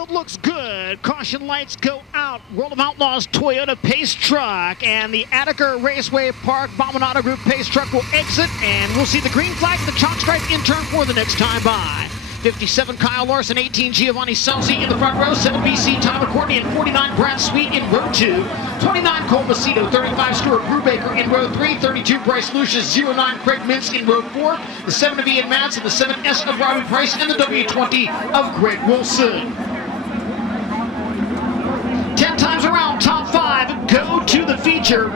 Field looks good. Caution lights go out. World of Outlaws Toyota pace truck and the Attica Raceway Park Bominado Group pace truck will exit, and we'll see the green flag, the chalk stripe in turn 4 the next time by. 57 Kyle Larson, 18 Giovanni Selzy in the front row, 7 BC Tyler Courtney, and 49 Brad Sweet in row 2, 29 Cole Macedo, 35 Stuart Brubaker in row 3, 32 Bryce Lucius, 09 Craig Mintz in row 4, the 7 of Ian Madsen, the 7S of Robbie Price, and the W20 of Greg Wilson. 10 times around, top 5 go to the feature.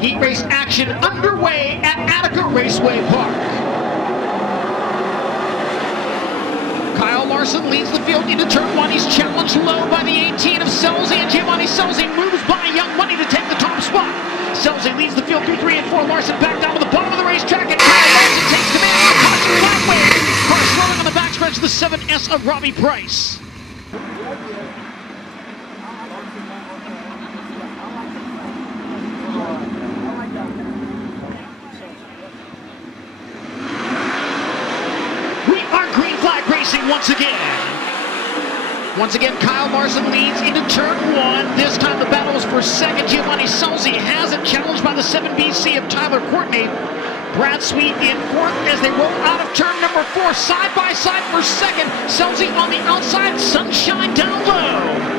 Heat race action underway at Attica Raceway Park. Kyle Larson leads the field into turn 1. He's challenged low by the 18 of Selzy, and Giovanni Selzy moves by Young Money to take the top spot. Selzy leads the field through 3 and 4. Larson back down to the bottom of the racetrack, and Kyle Larson takes command of the caution that way. Car slowing on the backstretch, the 7S of Robbie Price. Once again, Kyle Larson leads into turn 1. This time the battle is for second. Giovanni Selzy has it, challenged by the 7 BC of Tyler Courtney. Brad Sweet in 4th as they roll out of turn number 4. Side by side for second. Selzy on the outside, Sunshine down low.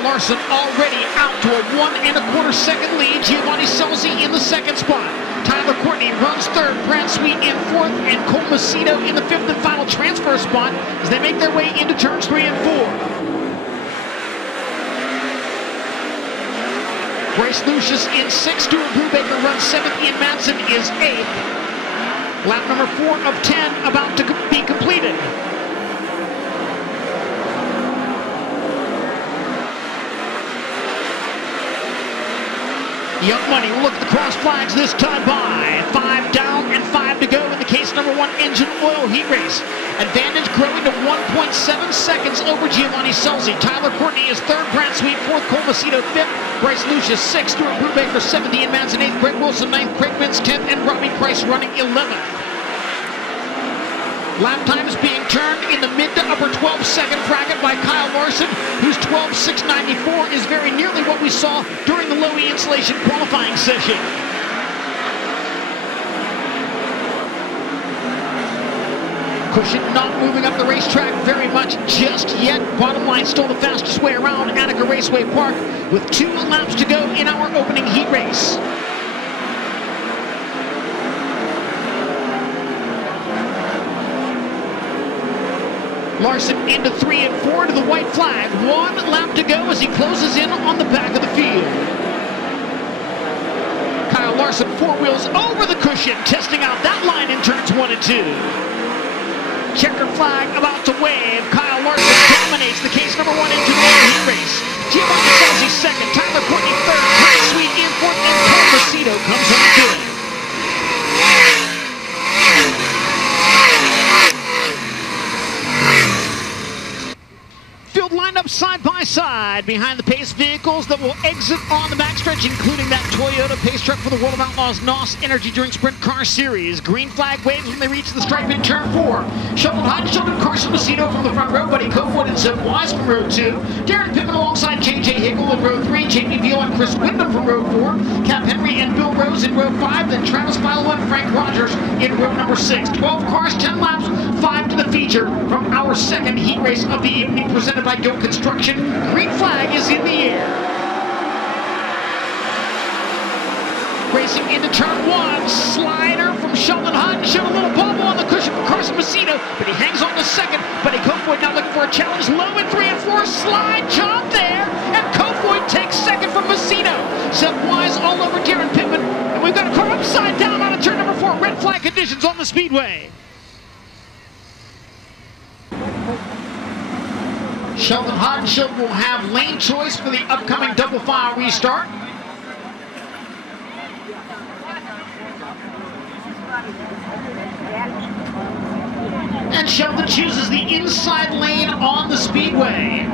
Larson already out to a 1 1/4 second lead. Giovanni Selzy in the 2nd spot. Tyler Courtney runs 3rd. Brad Sweet in 4th, and Cole Macedo in the 5th and final transfer spot as they make their way into turns 3 and 4. Bryce Lucius in 6th. Stuart Brubaker runs 7th. Ian Madsen is 8th. Lap number 4 of 10 about to be completed. Young Money will look at the cross flags this time by. 5 down and 5 to go in the case number 1 engine oil heat race. Advantage growing to 1.7 seconds over Giovanni Selzy. Tyler Courtney is 3rd, Brad Sweet 4th, Cole Macedo 5th, Bryce Lucius 6th, Stuart Brubaker 7th, Ian Madsen 8th, Greg Wilson 9th, Craig Mintz 10th, and Robbie Price running 11th. Lap time is being turned in the mid to upper 12-second bracket by Kyle Larson, whose 12.694 is very nearly what we saw during the low E insulation qualifying session. Cushion not moving up the racetrack very much just yet. Bottom line, still the fastest way around Attica Raceway Park with 2 laps to go in our opening heat race. Larson into 3 and 4 to the white flag. 1 lap to go as he closes in on the back of the field. Kyle Larson 4 wheels over the cushion, testing out that line in turns 1 and 2. Checker flag about to wave. Kyle Larson dominates the case number 1 into the heat race. Giovanni Selzy 2nd, Tyler Courtney 3rd, Brad Sweet in 4th, and Cole Macedo comes home good. Lined up side by side behind the pace vehicles that will exit on the backstretch, including that Toyota pace truck for the World of Outlaws NOS Energy Drink Sprint Car Series. Green flag waves when they reach the stripe in turn 4. Shuffled high to shoulder, Carson Macedo from the front row, Buddy Cofoot and Zeb Wise from row 2. Darren Pittman alongside J.J. Hickle in row 3, Jamie Veal and Chris Wyndham from row 4, Cap Henry and Bill Rose in row 5, then Travis Philo and Frank Rogers in row number 6. 12 cars, 10 laps, 5 to the feature from our 2nd heat race of the evening, presented by Go Construction. Green flag is in the air. Racing into turn 1, slider from Sheldon Hunt. Showed a little bobble on the cushion from Carson Macedo, but he hangs on to 2nd. Buddy Cofoot now looking for a challenge. Low in 3 and 4, slide job there, and Cofoot takes 2nd from Macedo. Seth Wise all over Darren Pittman, and we've got a car upside down out of turn number 4. Red flag conditions on the speedway. Sheldon Hodenshield will have lane choice for the upcoming double file restart. And Sheldon chooses the inside lane on the speedway.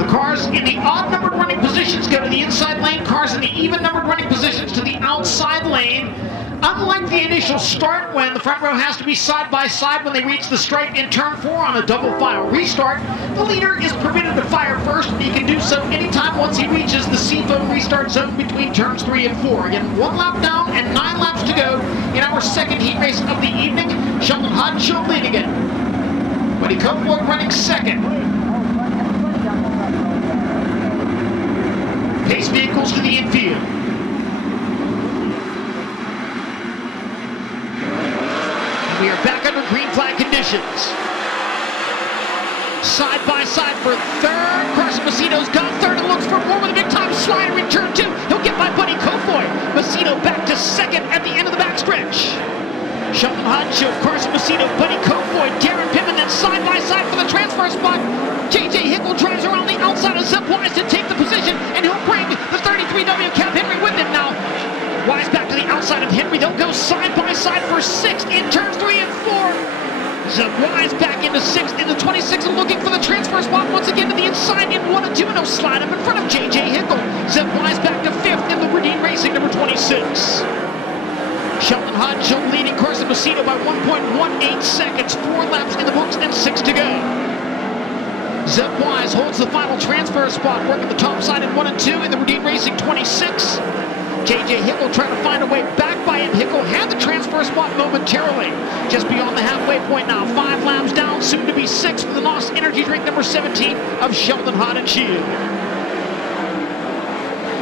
The cars in the odd-numbered running positions go to the inside lane. Cars in the even-numbered running positions to the outside lane. Unlike the initial start, when the front row has to be side by side when they reach the stripe in turn 4 on a double file restart, the leader is permitted to fire first, and he can do so anytime once he reaches the seafoam restart zone between turns 3 and 4. Again, 1 lap down and 9 laps to go in our second heat race of the evening. Sheldon Hodgshield leading it. Buddy Kofoid running second. Pace vehicles to the infield. We are back under green flag conditions. Side by side for third. Carson Macedo's got third and looks for more with a big time slider in turn 2. He'll get by Buddy Kofoid. Macedo back to second at the end of the backstretch. Sheldon Hodgshield, Carson Macedo, Buddy Kofoid, Darren Pittman, then side by side for the transfer spot. JJ Hickle drives around the outside of Zeb Wise to take the position, and he'll bring the 33W Cap Henry with him now. Wise back to the outside of Henry. They'll go side by side for 6th in turns 3 and 4. Zeb Wise back into 6th, into 26th, and looking for the transfer spot once again to the inside in 1 and 2, and he'll slide him in front of JJ Hickle. Zeb Wise back to 5th in the Redeem Racing number 26. Sheldon Hodgshield leading Carson Macedo by 1.18 seconds. 4 laps in the books and 6 to go. Zeb Wise holds the final transfer spot, working the top side in 1 and 2 in the Redeem Racing 26. JJ Hickle trying to find a way back by him. Hickle had the transfer spot momentarily. Just beyond the halfway point now. 5 laps down, soon to be 6 for the NOS Energy Drink number 17 of Sheldon Hodgshield.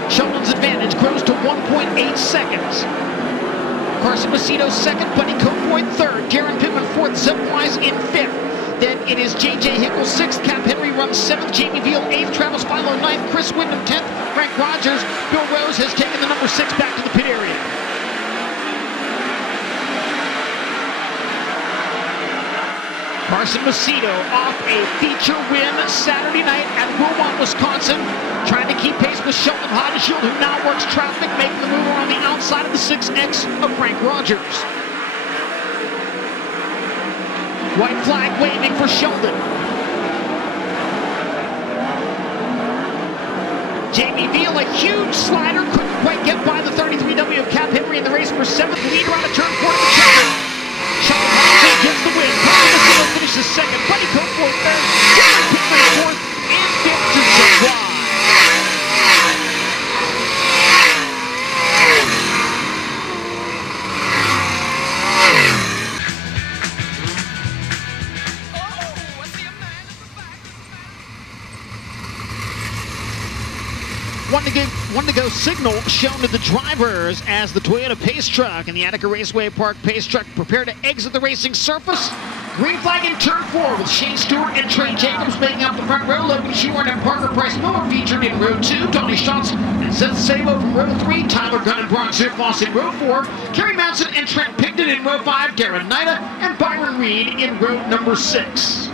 Sheldon's advantage grows to 1.8 seconds. Carson Macedo second, Buddy Kofoid third, Darren Pittman fourth, Zeb Wise in 5th. Then it is JJ Hickle 6th, Cap Henry runs 7th, Jamie Veal 8th, Travis Philo 9th, Chris Wyndham 10th, Frank Rogers. Bill Rose has taken the number 6 back to the pit area. Carson Macedo off a feature win Saturday night at Wilmot, Wisconsin, trying to keep pace with Sheldon Hodgshield, who now works traffic, making the move around the outside of the 6X of Frank Rogers. White flag waving for Sheldon. Jamie Veal, a huge slider, couldn't quite get by the 33W of Cap Henry in the race for 7th. Leader out of turn 4 to the checker. Sheldon Hodgshield gets the win. Carson Macedo finishes 2nd. Buddy Kofoid 3rd. Darren Pittman 4th. And 5th to Zeb Wise. One to go signal shown to the drivers as the Toyota Pace Truck and the Attica Raceway Park Pace Truck prepare to exit the racing surface. Green flag in turn 4 with Shane Stewart and Trey Jacobs making up the front row. Logan Sheward and Parker Price Miller featured in row 2. Donnie Schatz and Seth Sabo from row 3. Tyler Gunn and Brian Zirkloss in row 4. Kerry Manson and Trent Pigden in row 5. Darren Nida and Byron Reed in row number 6.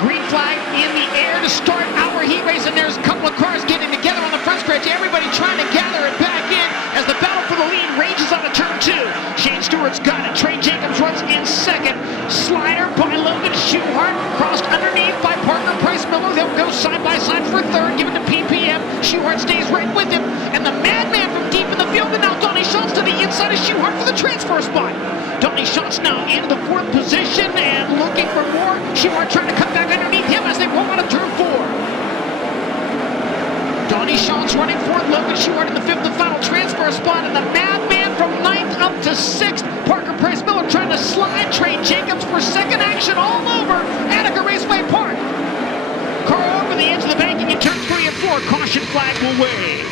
Green flag in the air to start our heat race, and there's a couple of cars getting together on the front stretch. Everybody trying to gather it back in as the battle for the lead rages out of turn 2. Shane Stewart's got it. Trey Jacobs runs in 2nd. Slider by Logan Schuhart, crossed underneath by Parker Price Miller. They'll go side by side for 3rd, given to PPM. Schuhart stays right with him, and the madman from deep in the field, and now Donnie Schatz to the inside of Schuhart for the transfer spot. Donnie Schatz now in the 4th position and looking for more. Schuhart trying to cut back underneath him as they roll out of turn 4. Donnie Schatz running 4th, Logan Schuhart in the 5th and final transfer spot, and the madman from 9th up to 6th. Parker Price Miller trying to slide Trey Jacobs for 2nd action all over Attica Raceway Park. Car over the edge of the banking in turn 3 and 4. Caution flag will wave.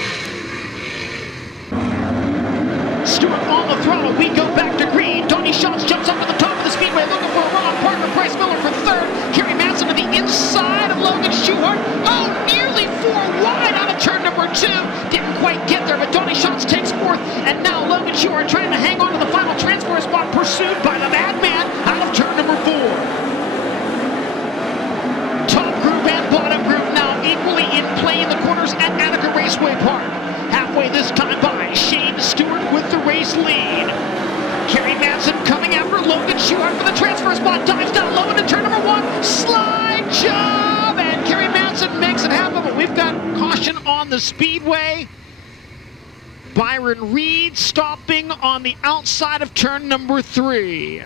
Stewart on the throttle. We go back to green. Donnie Schatz jumps up to the top of the speedway looking for a run. Parker Price Miller for 3rd. Kerry Manson to the inside of Logan Schuhart. Oh, nearly 4 wide out of turn number 2. Didn't quite get there, but Donnie Schatz takes 4th. And now Logan Schuhart trying to hang on to the final transfer spot, pursued by the madman out of turn number 4. Top group and bottom group now equally in play in the corners at Attica Raceway Park. Halfway this time by Shane Stewart with the race lead. Kerry Manson coming after Logan Schuhart for the transfer spot. Dives down low into turn number 1. we've got caution on the speedway. Byron Reed stopping on the outside of turn number 3.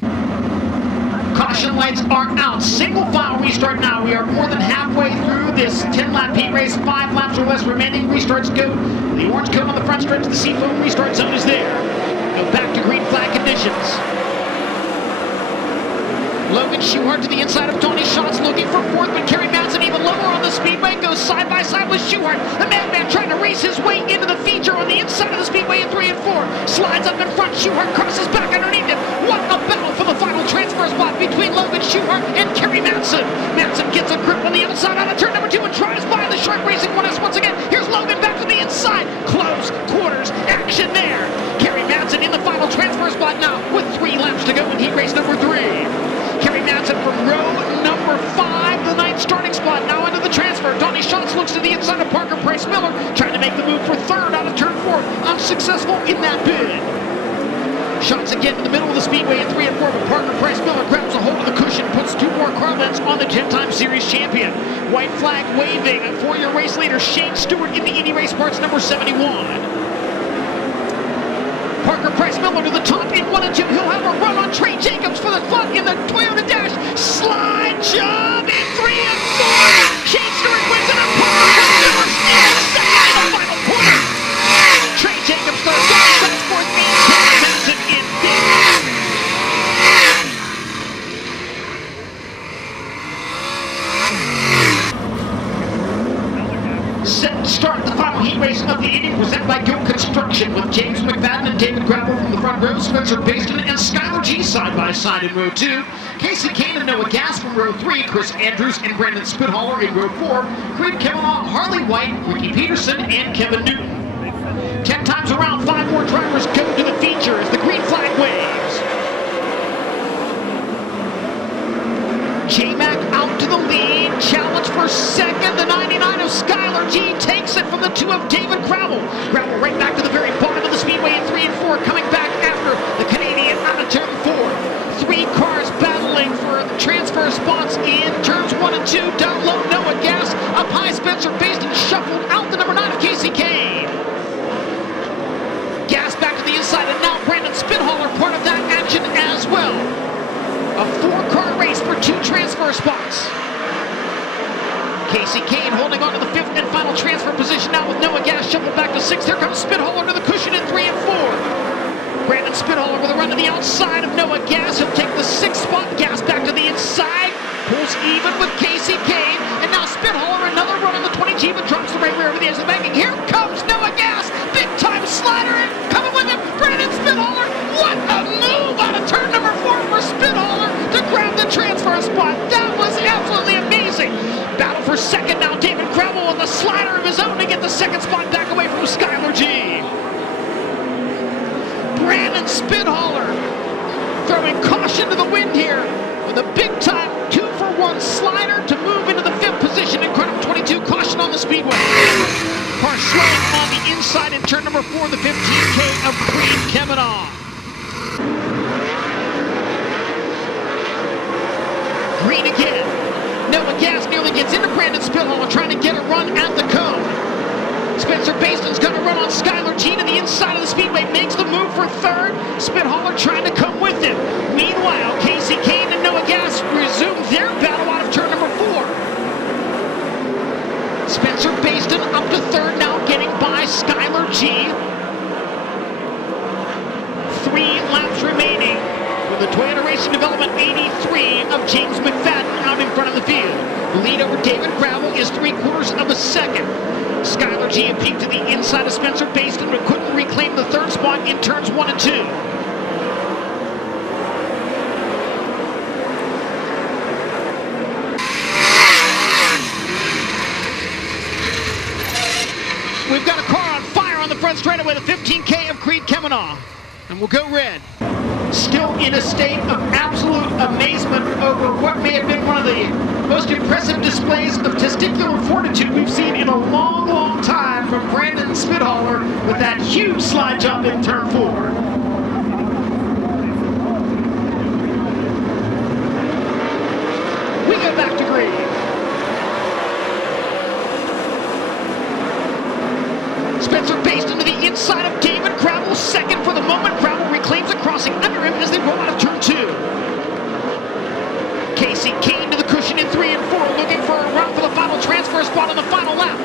Caution lights are out. Single file restart now. We are more than halfway through this 10-lap heat race. 5 laps or less remaining. Restarts go. The orange cone on the front stretch. The seafoam restart zone is there. Go back to green flag conditions. Logan Schuhart to the inside of Tony Schatz, looking for 4th, but Kerry Madsen even lower on the speedway, goes side by side with Schuhart. The madman trying to race his way into the feature on the inside of the speedway in 3 and 4. Slides up in front, Schuhart crosses back underneath him. What a battle for the final transfer spot between Logan Schuhart and Kerry Madsen. Madsen gets a grip on the outside out of turn number 2 and tries by the Shark Racing 1S once again. Here's Logan back to the inside. Close quarters action there. Kerry Madsen in the final transfer spot now with 3 laps to go in heat race number 3. Kerry Madsen from row number 5, the 9th starting spot, now into the transfer. Tony Schatz looks to the inside of Parker Price Miller, trying to make the move for 3rd out of turn 4. Unsuccessful in that bid. Schatz again in the middle of the speedway in 3 and 4, but Parker Price Miller grabs a hold of the cushion, puts 2 more car lengths on the 10-time series champion. White flag waving for your race leader, Shane Stewart in the Indy Race Parts number 71. Parker Price Miller to the top in 1 and 2. He'll have a run on Trey Jacobs for the front in the Toyota Dash. Slide job in 3 and 4. Shane Stewart wins it up. Parker Price Miller stands second in the final quarter. Trey Jacobs third. That's 4th. Kerry Madsen in 5th. Set to start the final heat race of the inning, presented by Gill Construction, with James McFadden and David Gravel from the front row, Spencer Baston and Skylar G side by side in row 2, Casey Kane and Noah Gass from row 3, Chris Andrews and Brandon Spithaller in row 4, Creed Kavanaugh, Harley White, Ricky Peterson and Kevin Newton. 10 times around, 5 more drivers go to the feature as the green flag waves. J-Mac out to the lead, challenge for 2nd, the 99 of Skylar G takes it from the 2 of David Gravel. Gravel right back to the very bottom of the speedway in 3 and 4, coming back after the Canadian out of turn 4. 3 cars battling for the transfer spots in turns 1 and 2. Down low, Noah Gass, up high, Spencer Baston shuffled out the number 9 of Casey Kane. Gass back to the inside, and now Brandon Spithaller part of that action as well. A 4-car race for 2 transfer spots. Casey Kane holding on to the 5th and final transfer position now with Noah Gass shuffled back to 6th. Here comes Spithaller to the cushion in 3 and 4. Brandon Spithaller with a run to the outside of Noah Gass. He'll take the 6th spot. Gass back to the inside. Pulls even with Casey Kane. And now Spithaller another run on the 20G, but drops the right rear over the edge of the banking. Here comes Noah Gass. Big time slider and coming with him, Brandon Spithaller. What a move out of turn number 4 for Spithaller to grab the transfer spot. That was absolutely amazing. Battle for 2nd now. David Gravel with a slider of his own to get the 2nd spot back away from Skylar G. Brandon Spithaller throwing caution to the wind here with a big time 2-for-1 slider to move into the 5th position in car number 22. Caution on the speedway. Car swaying on the inside in turn number 4, the 15K of Creed Kavanaugh. Green again. Noah Gass nearly gets into Brandon Spithaller trying to get a run at the cone. Spencer Baston's going to run on Skylar G to the inside of the speedway, makes the move for 3rd. Spithaller trying to come with him. Meanwhile, Casey Kane and Noah Gass resume their battle out of turn number 4. Spencer Baston up to 3rd now, getting by Skylar G. 3 laps remaining with the Toyota Racing Development 83 of James McFadden out in front of the field. The lead over David Gravel is 3/4 of a second. Skylar G peeked to the inside of Spencer Baston, but couldn't reclaim the 3rd spot in turns 1 and 2. We've got a car on fire on the front straightaway, the 15K of Creed Kavanaugh, and we'll go red. Still in a state of absolute amazement over what may have been one of the most impressive displays of testicular fortitude we've seen in a long, long time from Brandon Spithaller with that huge slide jump in turn 4. We go back to green. Spencer based into the inside of David Gravel, second for the moment. Gravel reclaims it, crossing under him as they roll out of turn 2. Casey Kane to the cushion in 3 and 4, looking for a run for the final transfer spot on the final lap.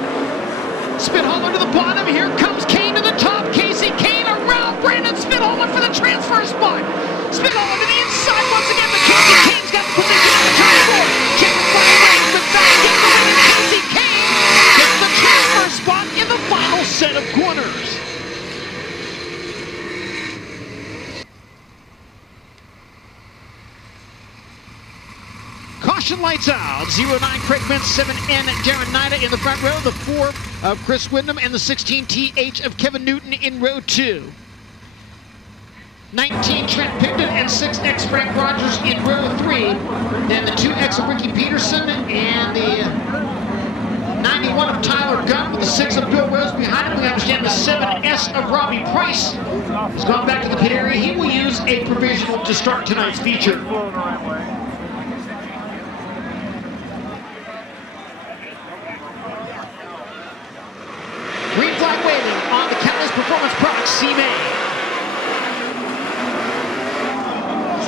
Spithaler to the bottom, here comes Kane to the top. Casey Kane around Brandon Spithaler for the transfer spot. Spithaler to the inside once again, but Casey Kane's got the position on the turn 4. Check the front range, but back in the win, and Casey Kane gets the transfer spot in the final set of corners. Caution lights out. 09 Craig Mintz, 7N Darren Nida in the front row, the 4 of Chris Windham, and the 16 TH of Kevin Newton in row 2. 19 Trent Pigden and 6X Frank Rogers in row 3. Then the 2X of Ricky Peterson and the 91 of Tyler Gunn with the 6 of Bill Rose behind him. We understand the 7S of Robbie Price has gone back to the pit area. He will use a provisional to start tonight's feature. Green flag waving on the Catalyst Performance Products C-Main.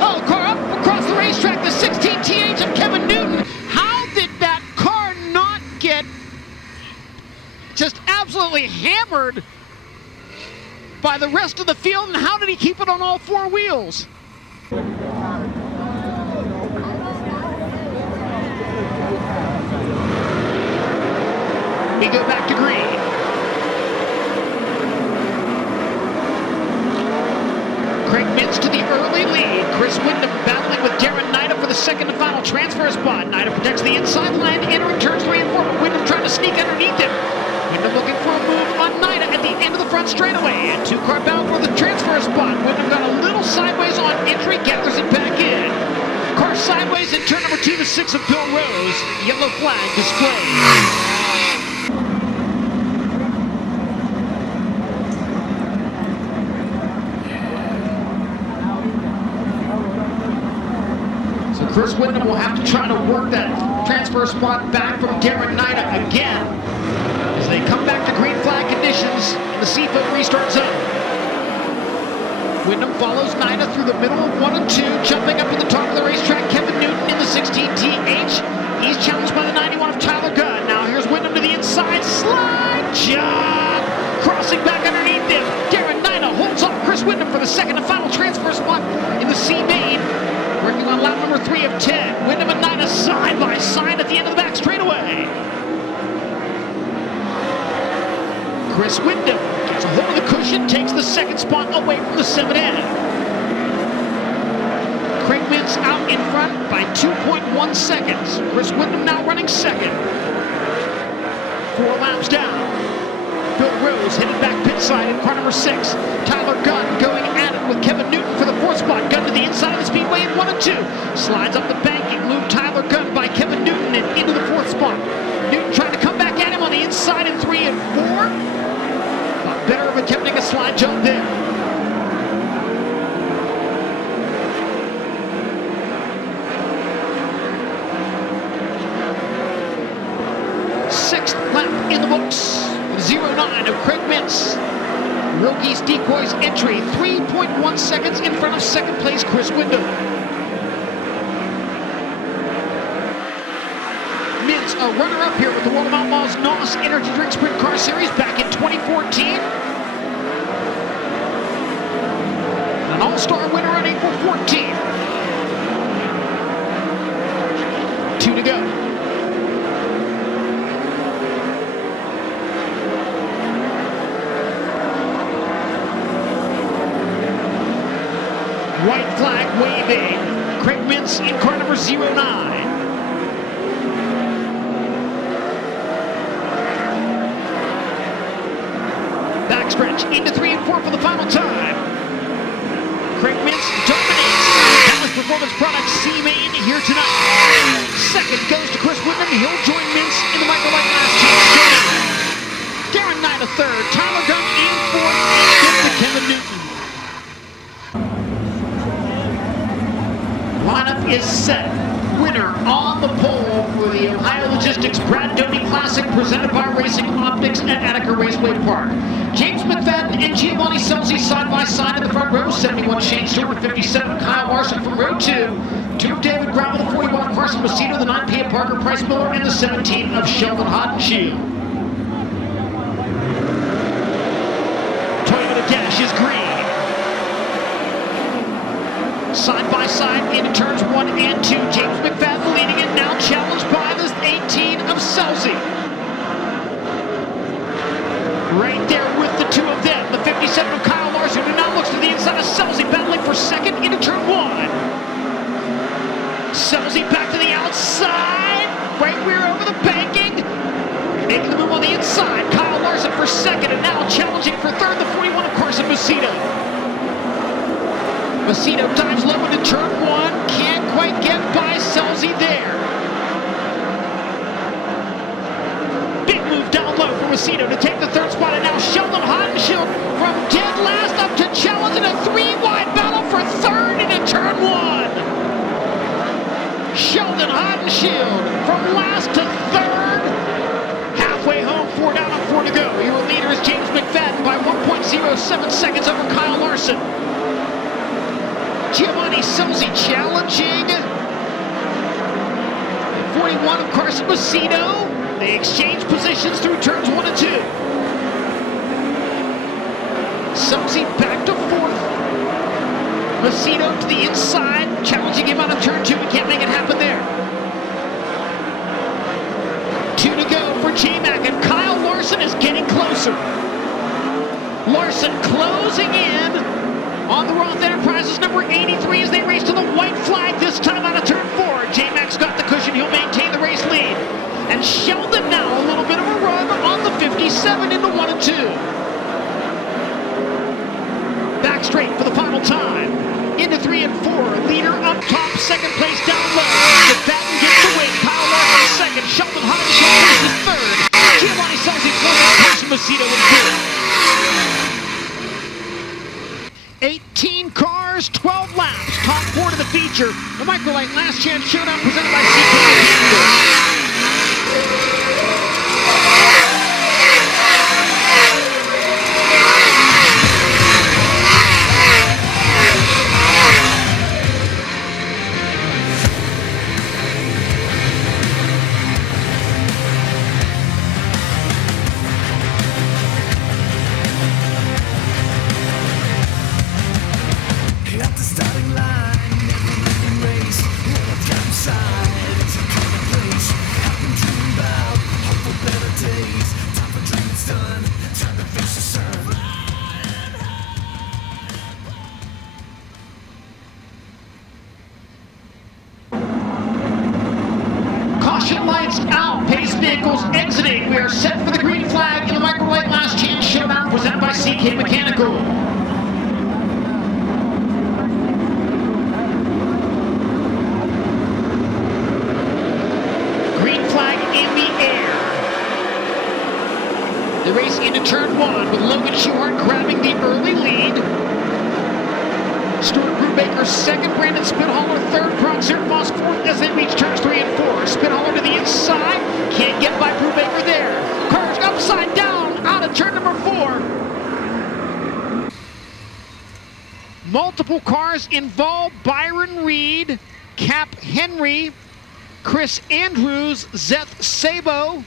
Oh, car up across the racetrack, the 16 TH of Kevin Newton. How did that car not get just absolutely hammered by the rest of the field, and how did he keep it on all 4 wheels? We go back to green. Craig Mintz to the early lead. Chris Windham battling with Darren Nida for the second and final transfer spot. Nida protects the inside line, entering turns 3 and 4. Windham trying to sneak underneath him. Windham looking for a move on Nida at the end of the front straightaway. And 2-car bound for the transfer spot. Windham got a little sideways on entry, gathers it back in. Car sideways in turn number 2 to 6 of Bill Rose. Yellow flag displayed. Chris Windham will have to try to work that transfer spot back from Darren Nida again as they come back to green flag conditions in the CFO restart zone. Windham follows Nida through the middle of 1 and 2, jumping up to the top of the racetrack. Kevin Newton in the 16 TH. He's challenged by the 91 of Tyler Gunn. Now here's Windham to the inside, slide job, crossing back underneath him. Darren Nida holds off Chris Windham for the second and final transfer spot in the C-Main. Working on lap number 3 of 10. Windham and Nida side by side at the end of the back straightaway. Chris Windham gets a hold of the cushion, takes the second spot away from the 7N. Craig Mintz out in front by 2.1 seconds. Chris Windham now running second. 4 laps down. Bill Rose headed back pit side in car number 6. Tyler Gunn going at it with Kevin Newton for the 4th spot. Gunn to the inside of the speedway in 1 and 2. Slides up the banking, moved Tyler Gunn by Kevin Newton and into the 4th spot. Newton trying to come back at him on the inside in 3 and 4. But better of attempting a slide jump there. Sixth lap in the books. 09 of Craig Mintz. Rogies Decoys entry, 3.1 seconds in front of second place Chris Windham. Mintz, a runner-up here with the World of Outlaws NOS Energy Drink Sprint Car Series back in 2014. An all-star winner on April 14th. 2 to go. White flag waving. Craig Mintz in car number 09. Backstretch into 3 and 4 for the final time. Craig Mintz dominates. Catalyst Performance Products C-Main here tonight. Second goes to Chris Windham. He'll join Mintz in the microlight last chance. Darren Nida third. Tyler Gunn in 4th. And 5th with Kevin Newton. Lineup is set. Winner on the pole for the Ohio Logistics Brad Doty Classic presented by Air Racing Optics at Attica Raceway Park. James McFadden and Giovanni Scelzi side by side in the front row. 71 Shane Stewart, 57 Kyle Larson from row 2. 2 of David Gravel, the 41 of Carson Macedo, the 9 of Parker Price Miller, and the 17 of Sheldon Haudenschild. Toyota Dash is green. Side by side into turns 1 and 2. James McFadden leading it now, challenged by the 18 of Scelzi. Right there with the 2 of them. The 57 of Kyle Larson, who now looks to the inside of Scelzi, battling for second into turn 1. Scelzi back to the outside. Right rear over the banking. Making the move on the inside. Kyle Larson for second, and now challenging for third, the 41 of Carson Macedo. Macedo dives low into turn 1. Can't quite get by Scelzi there. Big move down low for Macedo to take the third spot, and now Sheldon Haudenschild from dead last up to challenge in a 3-wide battle for third into turn 1. Sheldon Haudenschild from last to third. Halfway home, 4 down and 4 to go. Your leader is James McFadden by 1.07 seconds over Kyle Larson. Giovanni Scelzi challenging 41 of Carson Macedo. They exchange positions through turns 1 and 2. Scelzi back to 4th. Macedo to the inside, challenging him out of turn 2. He can't make it happen there. 2 to go for J-Mac, and Kyle Larson is getting closer. Larson closing in on the Roth Enterprises number 83 as they race to the white flag, this time out of turn 4. J-Mac's got the cushion, he'll maintain the race lead. And Sheldon now a little bit of a run on the 57 into 1 and 2. Back straight for the final time. Into 3 and 4. Leader up top, second place down low. McFadden gets the win. Kyle Larson second. Sheldon Haudenschild is third. Giovanni Scelzi close. Carson Macedo in fourth. 18 cars, 12 laps. Top 4 to the feature. The Microlight Last Chance Showdown presented by CK. Lights out, pace vehicles exiting. We are set for the green flag in the Microlight Last Chance Showdown presented by CK Mechanical. Green flag in the air. The race into turn 1 with Logan Schuhart grabbing the early lead. Stuart Brubaker second, Brandon Spithaler third, Brock Zerfoss fourth as they reach turns 3 and 4. Spithaler to the inside, can't get by Brubaker there. Cars upside down out of turn number 4. Multiple cars involved: Byron Reed, Cap Henry, Chris Andrews, Zeth Sabo,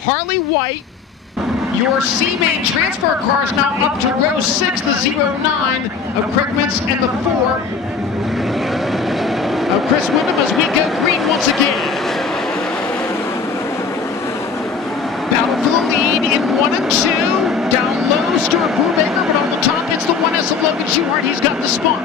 Harley White. Your C-Main transfer cars now up to row 6, the 09 of Craig Mintz and the 4 of Chris Windham as we go green once again. Battle for the lead in 1 and 2. Down low, Stuart Brubaker, but on the top it's the 1S of Logan Schuhart. He's got the spot.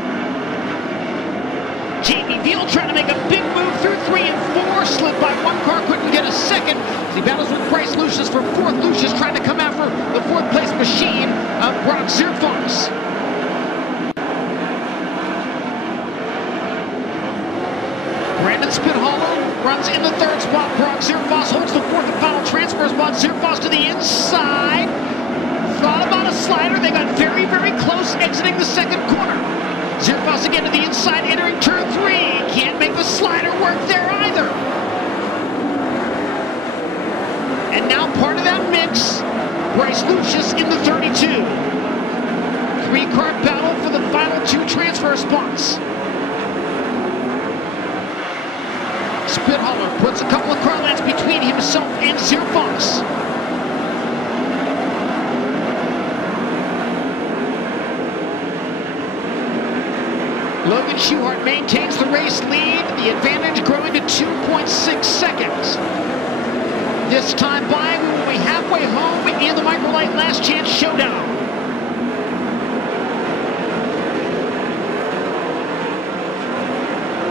Jamie Veal trying to make a big move through 3 and 4. Slid by 1 car, couldn't get a second. As he battles with Bryce Lucius for 4th. Lucius trying to come after the 4th place machine of Brock Zerfoss. Brandon Spithaler runs in the 3rd spot. Brock Zerfoss holds the 4th and final transfer spot. Zerfoss to the inside. Thought about a slider. They got very, very close exiting the 2nd corner. Zerfoss again to the inside, entering turn 3. Can't make the slider work there either. And now part of that mix, Bryce Lucius in the 32. Three-car battle for the final two transfer spots. Spithaler puts a couple of car lines between himself and Zierfoss. Logan Schuchart maintains the race lead, the advantage growing to 2.6 seconds. This time by, we will be halfway home in the Microlight Last Chance Showdown.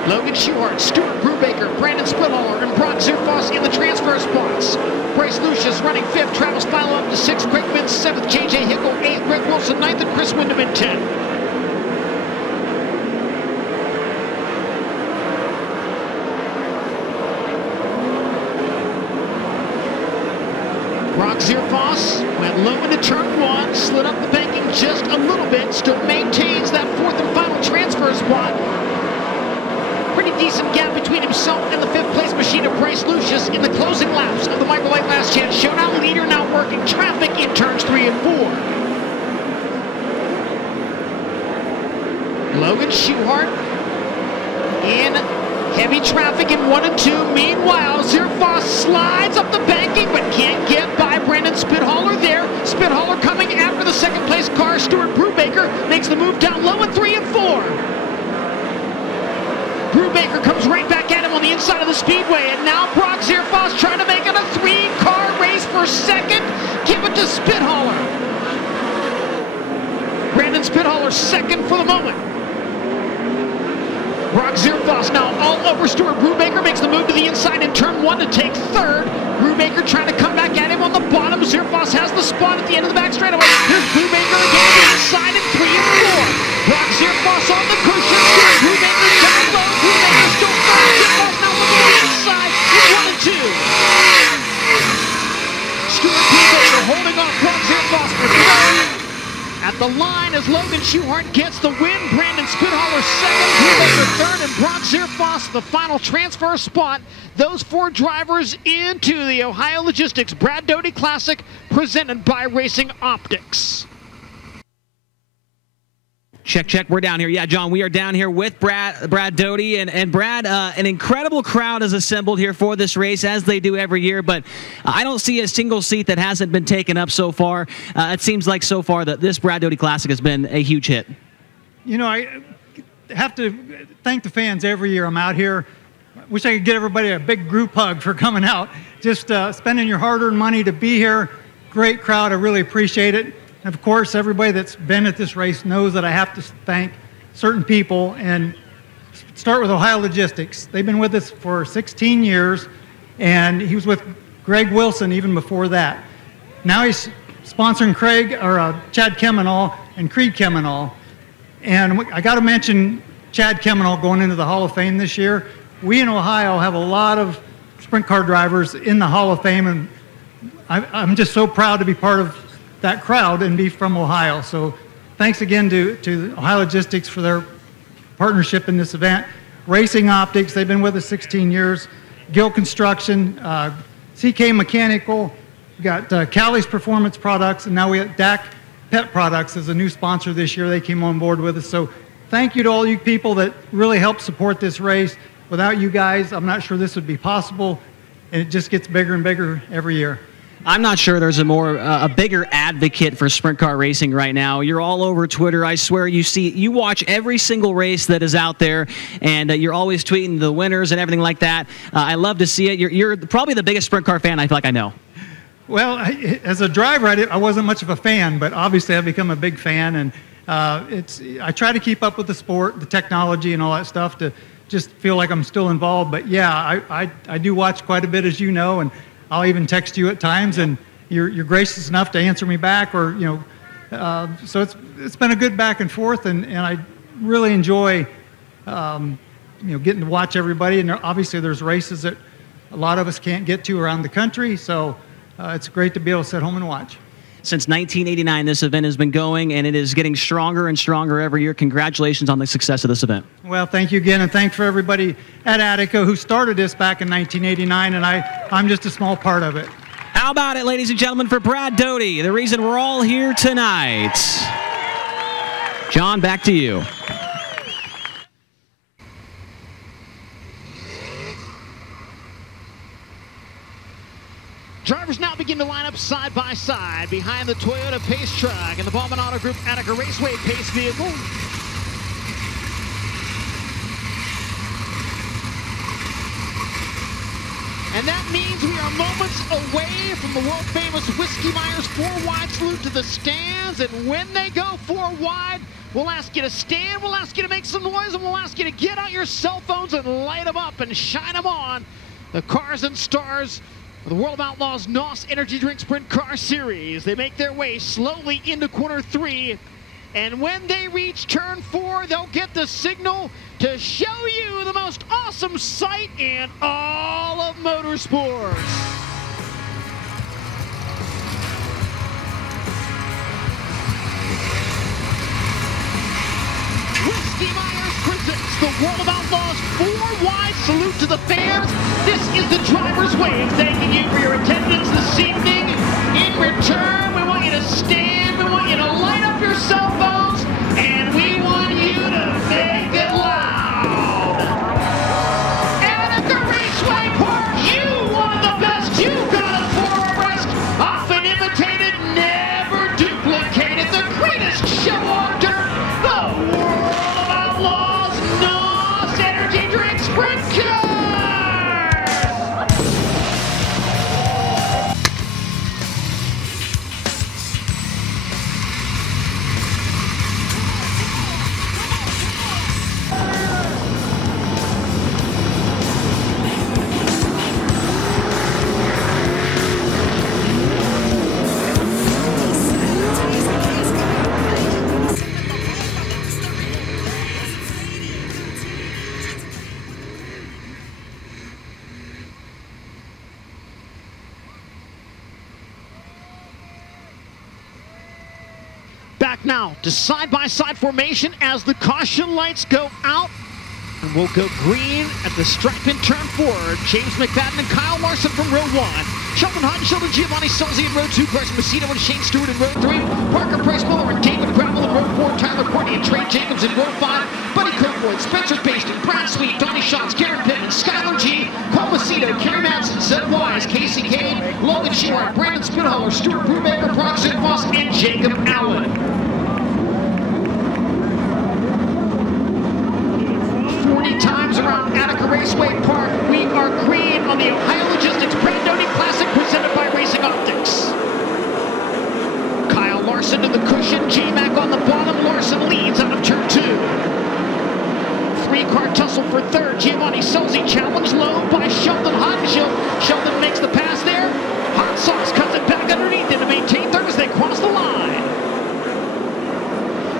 Logan Schuchart, Stuart Brubaker, Brandon Spithaler, and Brock Zierfoss in the transfer spots. Bryce Lucius running 5th, Travis Philo up to 6th, Craig Vince 7th, J.J. Hickle 8th, Greg Wilson 9th, and Chris Windham in 10th. Brock Zierfoss went low into turn 1, slid up the banking just a little bit, still maintains that 4th and final transfer spot. Pretty decent gap between himself and the 5th place machine of Bryce Lucius in the closing laps of the Microlight Last Chance Showdown. Leader now working traffic in turns 3 and 4. Logan Schuchart in heavy traffic in 1 and 2. Meanwhile, Zierfoss slides up the banking but can't get by Brandon Spithaler there. Spithaler coming after the 2nd place car. Stuart Brubaker makes the move down low in 3 and 4. Brubaker comes right back at him on the inside of the speedway, and now Brock Zierfoss trying to make it a 3-car race for 2nd. Give it to Spithaler. Brandon Spithaler 2nd for the moment. Brock Zierfoss now all over Stuart Brubaker, makes the move to the inside in turn 1 to take 3rd. Brubaker trying to come back at him on the bottom. Zierfoss has the spot at the end of the back straightaway. Here's Brubaker again to the inside in 3 and 4. Brock Zierfoss on the cushion. Brubaker down low. Brubaker still 3rd. Zierfoss now looking to the inside in 1 and 2. Stuart Brubaker holding off Brock Zierfoss for 3rd. At the line as Logan Schuchart gets the win. Brandon Spithaler 2nd, Brubaker 3rd, and Brock Zierfoss the final transfer spot. Those 4 drivers into the Ohio Logistics Brad Doty Classic presented by Racing Optics. Check, check, we're down here. Yeah, John, we are down here with Brad Doty. And Brad, an incredible crowd has assembled here for this race, as they do every year, but I don't see a single seat that hasn't been taken up so far. It seems like so far that this Brad Doty Classic has been a huge hit. You know, I have to thank the fans every year I'm out here. Wish I could get everybody a big group hug for coming out. Just spending your hard-earned money to be here. Great crowd, I really appreciate it. And of course, everybody that's been at this race knows that I have to thank certain people, and start with Ohio Logistics. They've been with us for 16 years, and he was with Greg Wilson even before that. Now he's sponsoring Chad Kemenall and Creed Kemenall. And I got to mention Chad Kemenall going into the Hall of Fame this year. We in Ohio have a lot of sprint car drivers in the Hall of Fame, and I'm just so proud to be part of that crowd and be from Ohio. So thanks again to Ohio Logistics for their partnership in this event. Racing Optics, they've been with us 16 years. Gill Construction, CK Mechanical, we got Callie's Performance Products, and now we got DAC Pet Products as a new sponsor this year. They came on board with us. So thank you to all you people that really helped support this race. Without you guys, I'm not sure this would be possible, and it just gets bigger and bigger every year. I'm not sure there's a bigger advocate for sprint car racing right now. You're all over Twitter. I swear you watch every single race that is out there, and you're always tweeting the winners and everything like that. I love to see it. You're probably the biggest sprint car fan I feel like I know. Well, as a driver, I wasn't much of a fan, but obviously I've become a big fan, and I try to keep up with the sport, the technology, and all that stuff to just feel like I'm still involved. But yeah, I do watch quite a bit, as you know, and I'll even text you at times, and you're gracious enough to answer me back, or so it's been a good back and forth, and I really enjoy getting to watch everybody. And obviously there's races that a lot of us can't get to around the country, so it's great to be able to sit home and watch. Since 1989, this event has been going, and it is getting stronger and stronger every year. Congratulations on the success of this event. Well, thank you again, and thanks for everybody at Attica who started this back in 1989, and I'm just a small part of it. How about it, ladies and gentlemen, for Brad Doty, the reason we're all here tonight. John, back to you. Drivers now begin to line up side by side behind the Toyota Pace truck and the Bauman Auto Group Attica Raceway Pace vehicle. And that means we are moments away from the world-famous Whiskey Myers 4-wide salute to the stands. And when they go 4 wide, we'll ask you to stand, we'll ask you to make some noise, and we'll ask you to get out your cell phones and light them up and shine them on. The cars and stars of the World of Outlaws NOS Energy Drink Sprint Car Series. They make their way slowly into corner 3. And when they reach turn 4, they'll get the signal to show you the most awesome sight in all of motorsports. Whiskey Myers presents the World of Outlaws 4-wide salute to the fans. This is the driver's wave, thanking you for your attendance this evening. In return, we want you to stand, we want you to light up your cell phones, and we want you to make it loud. Attica Raceway Park, you want the best. You got it for a rest. Often imitated, never duplicated. The greatest show on dirt, the World of Outlaws NOS Energy Drink Sprint Car. Back now to side-by-side formation as the caution lights go out. And we'll go green at the stripe in turn 4. James McFadden and Kyle Larson from row 1. Sheldon Hunt, Sheldon Giovanni Sulzi in row 2. Carson Macedo and Shane Stewart in row 3. Parker Price Miller and David Gravel in row 4. Tyler Courtney and Trey Jacobs in row 5. Buddy Kirkwood, Spencer Baston, Brad Sweet, Donnie Schatz, Karen Pittman, Skylar G, Cole Macedo, Kerry Madsen, Zed Wise, Casey Kane, Logan Shewart, Brandon Spinholler, Stuart Brubaker, Brock Zitfoss, and Jacob Allen. 40 times around Attica Raceway Park, we are green on the Ohio Logistics Brad Doty Classic presented by Racing Optics. Kyle Larson to the cushion, J-Mac on the bottom. Larson leads out of turn 2. 3-car tussle for third. Giovanni Sulzi challenged low by Sheldon Hodenshield. Sheldon makes the pass there. Hot Sauce cuts it back underneath him to maintain third as they cross the line.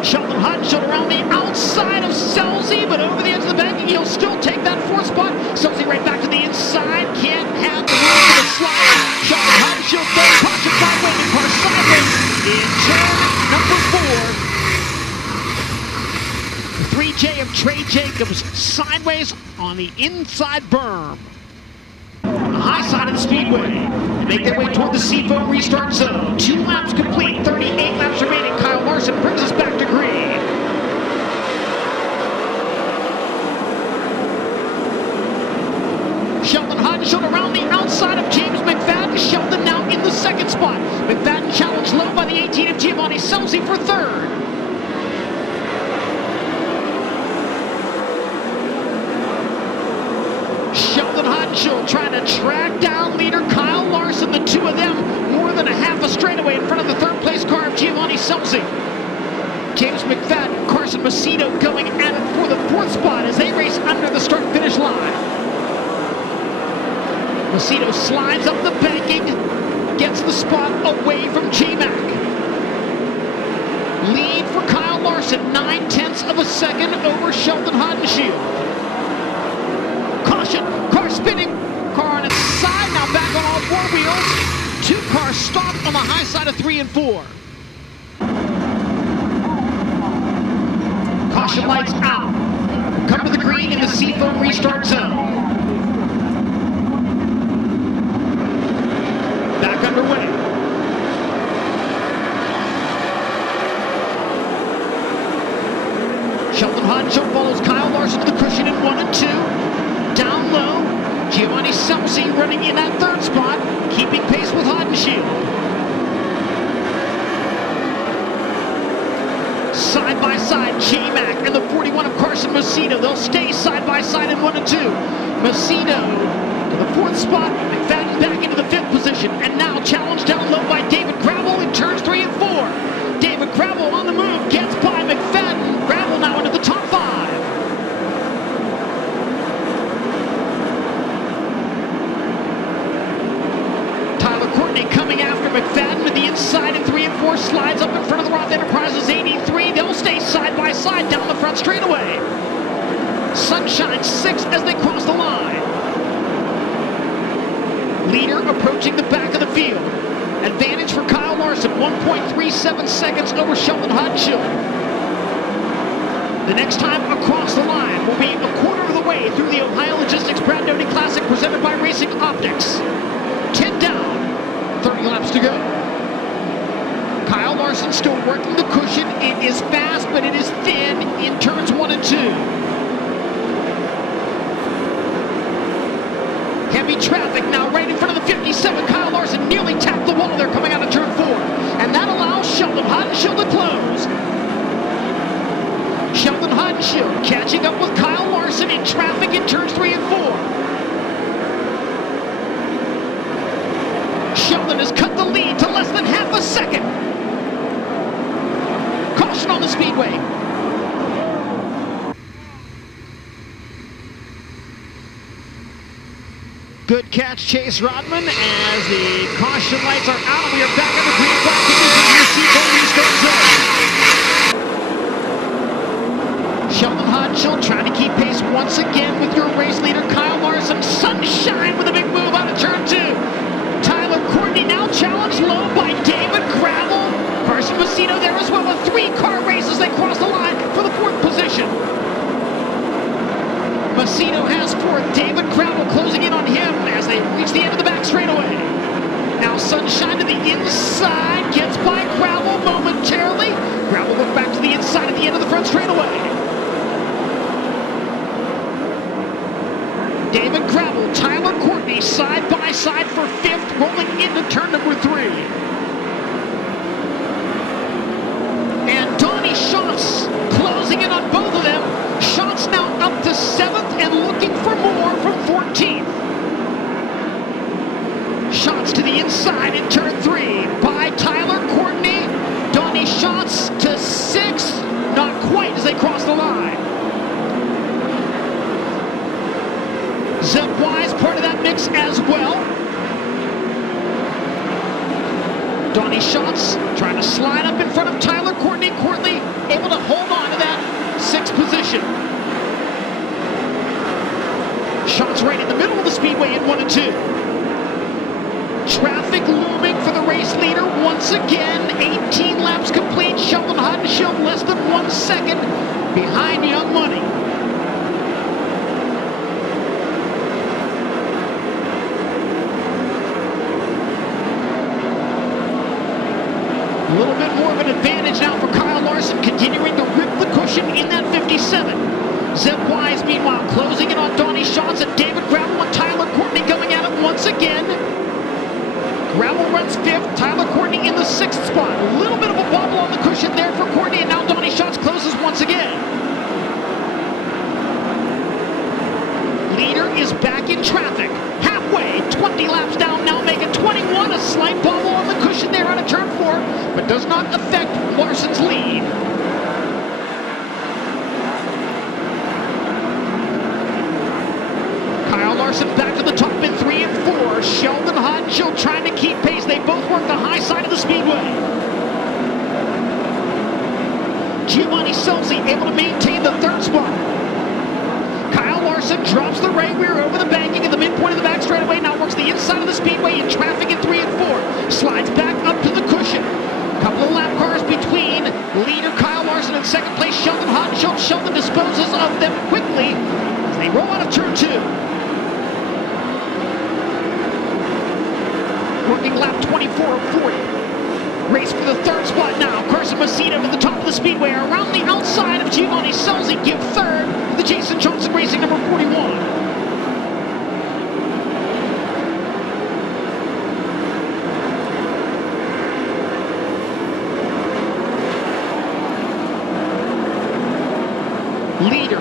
Sheldon Hodenshield around the outside of Sulzi, but over the edge of the banking, he'll still take that 4th spot. Sulzi right back to the inside, can't have the room for the slide. Sheldon Hodenshield third, caution flag waving car sideways in turn number 4. 3J of Trey Jacobs sideways on the inside berm. On the high side of the speedway, they make their way toward the Seafoam restart zone. 2 laps complete, 38 laps remaining. Kyle Larson brings us back to green. Sheldon Hodenshield around the outside of James McFadden. Sheldon now in the 2nd spot. McFadden challenged low by the 18 of Giovanni Sulzi for 3rd. Sheldon Hodenshield trying to track down leader Kyle Larson. The two of them more than a half a straightaway in front of the 3rd place car of Giovanni Sulzi. James McFadden, Carson Macedo going at it for the 4th spot as they race under the start-finish line. Macedo slides up the banking, gets the spot away from J-Mac. Lead for Kyle Larson, 9/10 of a second over Sheldon Hodenshield. Caution, car spinning, car on its side, now back on all 4 wheels. 2 cars stopped on the high side of 3 and 4. Caution lights out. Come to the green in the Seafoam restart zone. Back underway. in that third spot, keeping pace with Haudenschild. Side by side, J-Mac and the 41 of Carson Macedo. They'll stay side by side in 1 and 2. Macedo to the 4th spot. McFadden back into the 5th position. And now challenged down low by David Gravel in turns 3 and 4. David Gravel on the move, gets by McFadden. Gravel now into the top 5. Tyler Courtney coming after McFadden to the inside in 3 and 4. Slides up in front of the Roth Enterprises 83. They'll stay side by side down the front straightaway. Sunshine 6 as they cross the line. Leader approaching the back of the field. Advantage for Kyle Larson, 1.37 seconds over Sheldon Haudenschild. The next time across the line will be a quarter of the way through the Ohio Logistics Brad Doty Classic presented by Racing Optics. 10 down, 30 laps to go. Kyle Larson still working the cushion. It is fast, but it is thin in turns 1 and 2. Heavy traffic now right in front of the 57. Kyle Larson nearly tapped the wall there coming out of turn 4. And that allows Sheldon Haudenschild to close. Sheldon Haudenschild catching up with Kyle Larson in traffic in turns 3 and 4. Sheldon has cut the lead to less than half a second. Caution on the speedway. Good catch, Chase Rodman, as the caution lights are out. We are back on the green flag position in the Seafoam restart zone. Sheldon Haudenschild trying to keep pace once again with your race leader, Kyle Larson. Sunshine with a big move out of turn 2. Tyler Courtney now challenged low by David Gravel. Carson Macedo there as well. A 3-car race as they cross the line for the 4th position. Macedo has 4th. David Gravel closing in on him as they reach the end of the back straightaway. Now Sunshine to the inside, gets by Gravel momentarily. Gravel look back to the inside at the end of the front straightaway. David Gravel, Tyler Courtney side by side for 5th, rolling into turn number 3. And Donnie Schatz closing in on both of them. Schatz now up to 7th and looking for more from 14th. Schatz to the inside in turn 3 by Tyler Courtney. Donnie Schatz to 6th, not quite as they cross the line. Zeb Wise part of that mix as well. Donnie Schatz trying to slide up in front of Tyler Courtney. Courtney able to hold on to that 6th position. Schatz right in the middle of the speedway in 1 and 2. Traffic looming for the race leader once again. 18 laps complete. Sheldon Haudenschild less than 1 second behind Young Money. A little bit more of an advantage now for Kyle Larson, continuing to rip the cushion in that 57. Zeb Wise, meanwhile, closing in on Donnie Schatz and David Gravel and Tyler Courtney coming at it once again. Gravel runs 5th, Tyler Courtney in the 6th spot. A little bit of a wobble on the cushion there for Courtney, and now Donnie Schatz closes once again. Leader is back in traffic. Halfway, 20 laps down, now making 21. A slight bobble on the cushion there out of turn 4, but does not affect Larson's lead. Kyle Larson back to the top in 3 and 4. Sheldon Haudenschild trying to keep pace. They both work the high side of the speedway. Giovanni Scelzi able to maintain the 3rd spot. Kyle Larson drops the right rear over the banking at the midpoint of the back straightaway. Now works the inside of the speedway in traffic in 3 and 4. Slides back up to the cushion. Couple of lap cars between leader Kyle Larson in 2nd place. Sheldon Haudenschild. Sheldon disposes of them quickly as they roll out of turn 2. Working lap 24 of 40. Race for the 3rd spot now. Carson Macedo to the top of the speedway. Around the outside of Giovanni Scelzi. Give 3rd to the Jason Johnson Racing number 41. leader,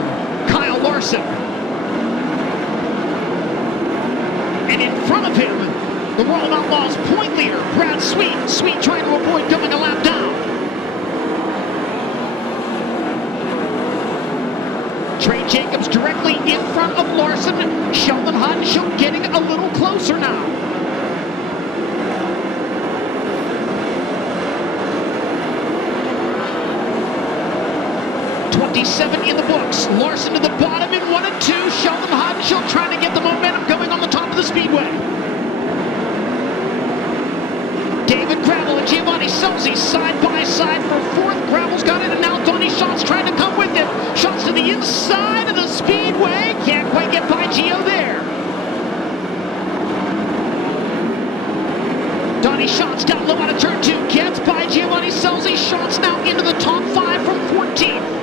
Kyle Larson. And in front of him, the World of Outlaws point leader, Brad Sweet. Sweet trying to avoid going a lap down. Trey Jacobs directly in front of Larson. Sheldon Haudenschild getting a little closer now. .27 in the books. Larson to the bottom in 1 and 2. Sheldon Haudenschild trying to get the momentum going on the top of the speedway. David Gravel and Giovanni Scelzi side by side for 4th. Gravel's got it, and now Donnie Schatz trying to come with it. Schatz to the inside of the speedway. Can't quite get by Gio there. Donnie Schatz down low out of turn 2. Gets by Giovanni Scelzi. Schatz now into the top 5 from 14th.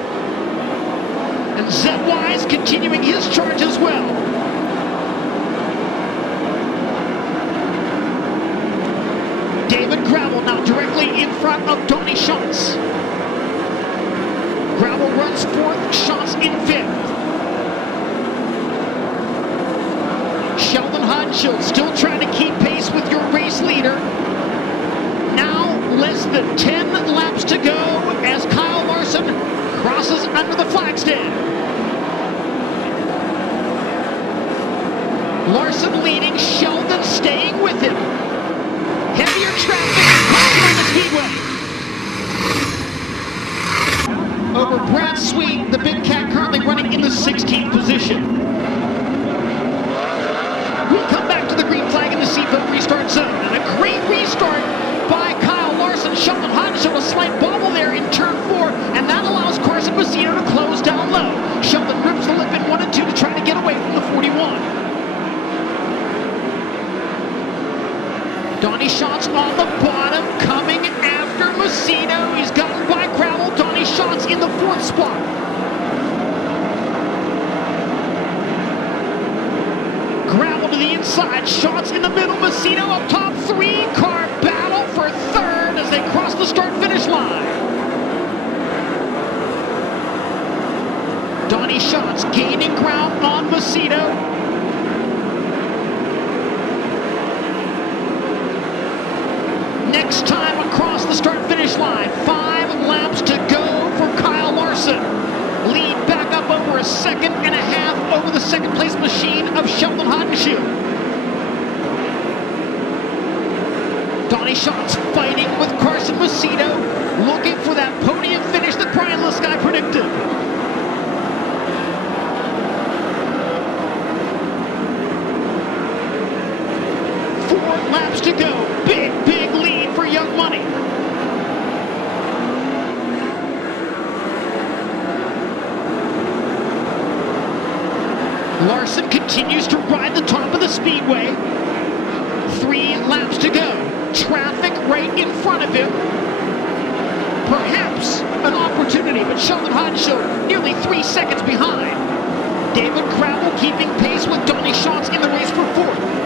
And Zed Wise continuing his charge as well. David Gravel now directly in front of Donnie Schatz. Gravel runs 4th, Schatz in 5th. Sheldon Haudenschild still trying to keep pace with your race leader. Now less than 10 laps to go as Kyle Larson crosses under the flag stand. Larson leading, Sheldon staying with him. Heavier traffic on the speedway. Over Brad Sweet, the Big Cat currently running in the 16th position. We'll come back to the green flag in the seatbelt restart zone. And a great restart by Kyle Larson. Sheldon Haudenschild, a slight bobble there in turn 4, and that allows Carson Macedo to close down low. Sheldon rips the lip in 1 and 2 to try to get away from the 41. Donnie Schatz on the bottom, coming after Macedo. He's gotten by Gravel. Donnie Schatz in the 4th spot. Gravel to the inside. Schatz in the middle. Macedo up top. 3-car battle for 3rd as they cross the start-finish line. Donnie Schatz gaining ground on Macedo. Next time across the start-finish line, 5 laps to go for Kyle Larson. Lead back up over a 1.5 seconds over the 2nd place machine of Sheldon Haudenschild. Donnie Schatz fighting with Carson Macedo, looking for that podium finish that Brian Lisky predicted. Laps to go. Big lead for Young Money. Larson continues to ride the top of the speedway. 3 laps to go. Traffic right in front of him. Perhaps an opportunity, but Sheldon Haudenschild nearly 3 seconds behind. David Gravel keeping pace with Donnie Schatz in the race for 4th.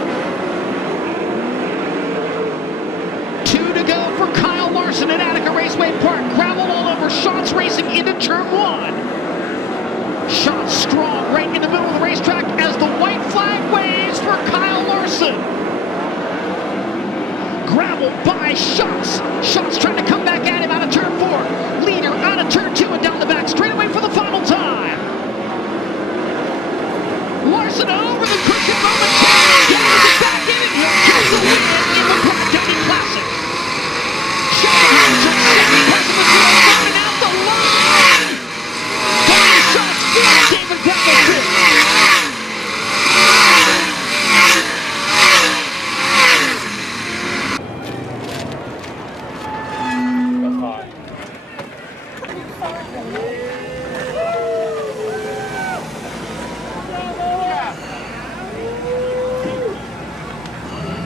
2 to go for Kyle Larson at Attica Raceway Park. Gravel all over. Schatz racing into turn 1. Schatz strong right in the middle of the racetrack as the white flag waves for Kyle Larson. Gravel by Schatz. Schatz trying to come back at him out of turn 4. Leader out of turn 2 and down the back straightaway for the final time. Larson over the cushion momentarily. Gets it back in and he'll get the win in the Broad County Classic. Sheldon Haudenschild second, Carson Macedo running out the line. Donnie Schatz fourth, David Gravel fifth.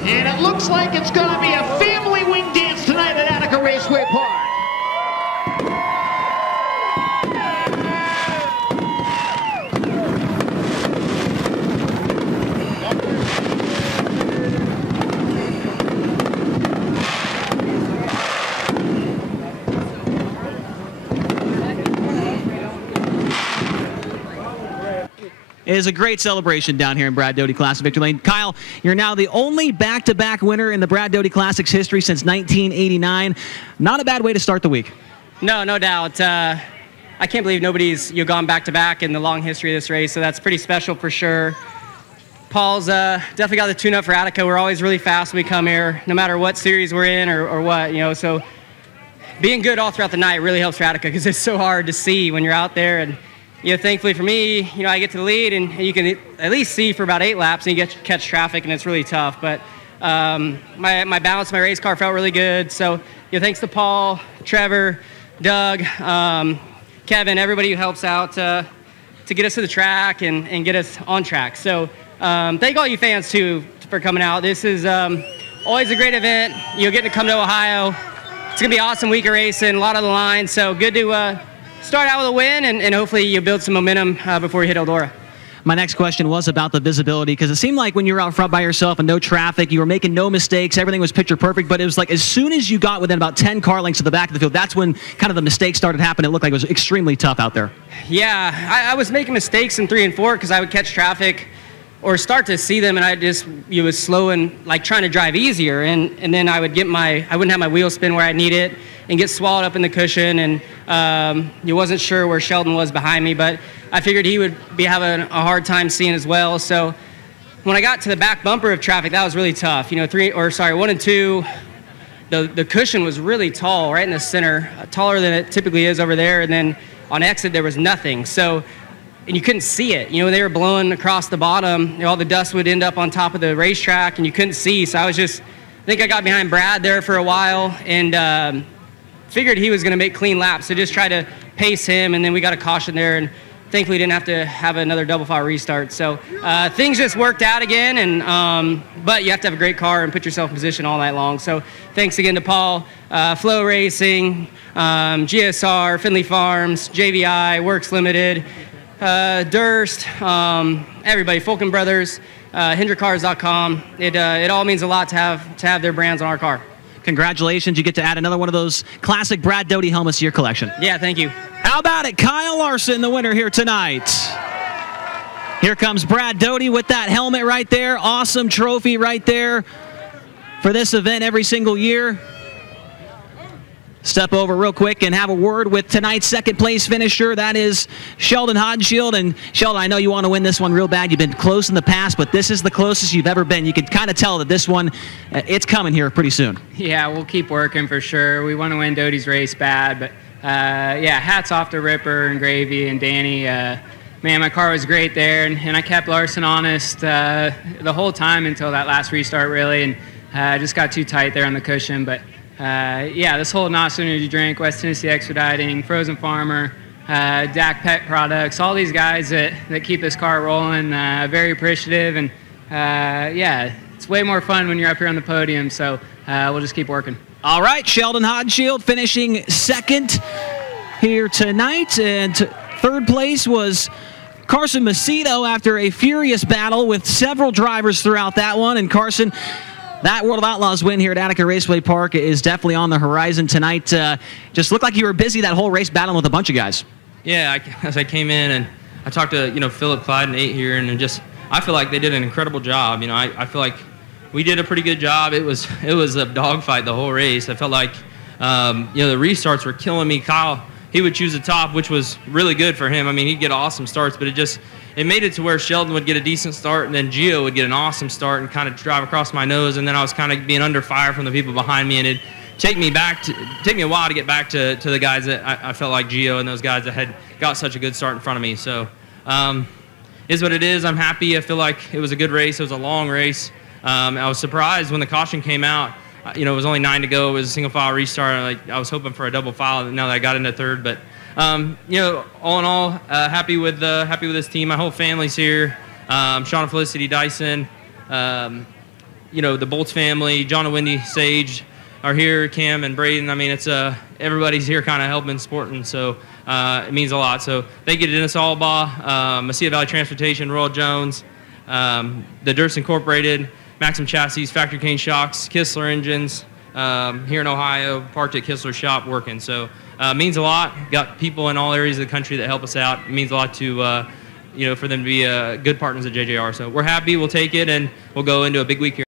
And it looks like it's going to be a family wing dance tonight at Attica Raceway Park. is a great celebration down here in Brad Doty Classic Victory Lane. Kyle, you're now the only back-to-back winner in the Brad Doty Classic's history since 1989. Not a bad way to start the week. No, no doubt. I can't believe nobody's gone back-to-back in the long history of this race, so that's pretty special for sure. Paul's definitely got the tune-up for Attica. We're always really fast when we come here, no matter what series we're in or what, so being good all throughout the night really helps for Attica because it's so hard to see when you're out there. And, thankfully for me, I get to the lead, and you can at least see for about 8 laps, and you get to catch traffic, and it's really tough. But my balance, my race car felt really good. So, thanks to Paul, Trevor, Doug, Kevin, everybody who helps out to get us to the track and get us on track. So thank all you fans, too, for coming out. This is always a great event. Getting to come to Ohio. It's going to be an awesome week of racing, a lot on the line. So good to start out with a win, and hopefully you build some momentum before you hit Eldora. My next question was about the visibility, because it seemed like when you were out front by yourself and no traffic, you were making no mistakes, everything was picture perfect, but it was like as soon as you got within about 10 car lengths to the back of the field, that's when kind of the mistakes started happening. It looked like it was extremely tough out there. Yeah, I was making mistakes in 3 and 4 because I would catch traffic or start to see them, and I just was slow and like trying to drive easier, and then I would I wouldn't have my wheel spin where I need it and get swallowed up in the cushion, and you wasn't sure where Sheldon was behind me, but I figured he would be having a hard time seeing as well. So when I got to the back bumper of traffic, that was really tough. 1 and 2, the cushion was really tall, right in the center, taller than it typically is over there, and then on exit there was nothing. So, and you couldn't see it. They were blowing across the bottom. All the dust would end up on top of the racetrack, and you couldn't see. So I think I got behind Brad there for a while, and figured he was going to make clean laps. So just tried to pace him, and then we got a caution there, and thankfully didn't have to have another double file restart. So things just worked out again, and but you have to have a great car and put yourself in position all night long. So thanks again to Paul, Flow Racing, GSR, Finley Farms, JVI, Works Limited, Durst, everybody, Fulkin Brothers, HendrickCars.com. It all means a lot to have their brands on our car. Congratulations, you get to add another one of those classic Brad Doty helmets to your collection. Yeah, thank you. How about it? Kyle Larson, the winner here tonight. Here comes Brad Doty with that helmet right there. Awesome trophy right there for this event every single year. Step over real quick and have a word with tonight's second place finisher. That is Sheldon Hodenshield. And Sheldon, I know you want to win this one real bad. You've been close in the past, but this is the closest you've ever been. You can kind of tell that this one, it's coming here pretty soon. Yeah, we'll keep working for sure. We want to win Doty's race bad, but yeah, hats off to Ripper and Gravy and Danny. Man, my car was great there, and I kept Larson honest the whole time until that last restart, really, and just got too tight there on the cushion. But yeah, this whole NOS Energy Drink, West Tennessee Expediting, Frozen Farmer, DAC Pet Products, all these guys that keep this car rolling, very appreciative, and yeah, it's way more fun when you're up here on the podium, so we'll just keep working. All right, Sheldon Hodenshield finishing second here tonight, and third place was Carson Macedo after a furious battle with several drivers throughout that one. And Carson, that World of Outlaws win here at Attica Raceway Park is definitely on the horizon tonight. Just looked like you were busy that whole race battling with a bunch of guys. Yeah, as I came in and I talked to Philip, Clyde, and Nate here, and I feel like they did an incredible job. I feel like we did a pretty good job. It was a dogfight the whole race. I felt like the restarts were killing me. Kyle, he would choose the top, which was really good for him. I mean, he'd get awesome starts, but it made it to where Sheldon would get a decent start, and then Gio would get an awesome start and kind of drive across my nose, and then I was kind of being under fire from the people behind me, and it'd take me a while to get back to the guys that I felt like Gio and those guys that had got such a good start in front of me. So is what it is. I'm happy. I feel like it was a good race. It was a long race. I was surprised when the caution came out. It was only 9 to go. It was a single file restart. I was hoping for a double file now that I got into third. But all in all, happy with this team. My whole family's here. Sean and Felicity Dyson, the Bolts family, John and Wendy Sage are here. Cam and Braden. I mean, it's everybody's here, kind of helping, supporting. So it means a lot. So thank you to Dennis Albaugh, Mesilla Valley Transportation, Royal Jones, the Durst Incorporated, Maxim Chassis, Factory Cane Shocks, Kistler Engines, here in Ohio, parked at Kistler's shop working. So it means a lot. Got people in all areas of the country that help us out. It means a lot to for them to be good partners at JJR. So we're happy. We'll take it, and we'll go into a big week here.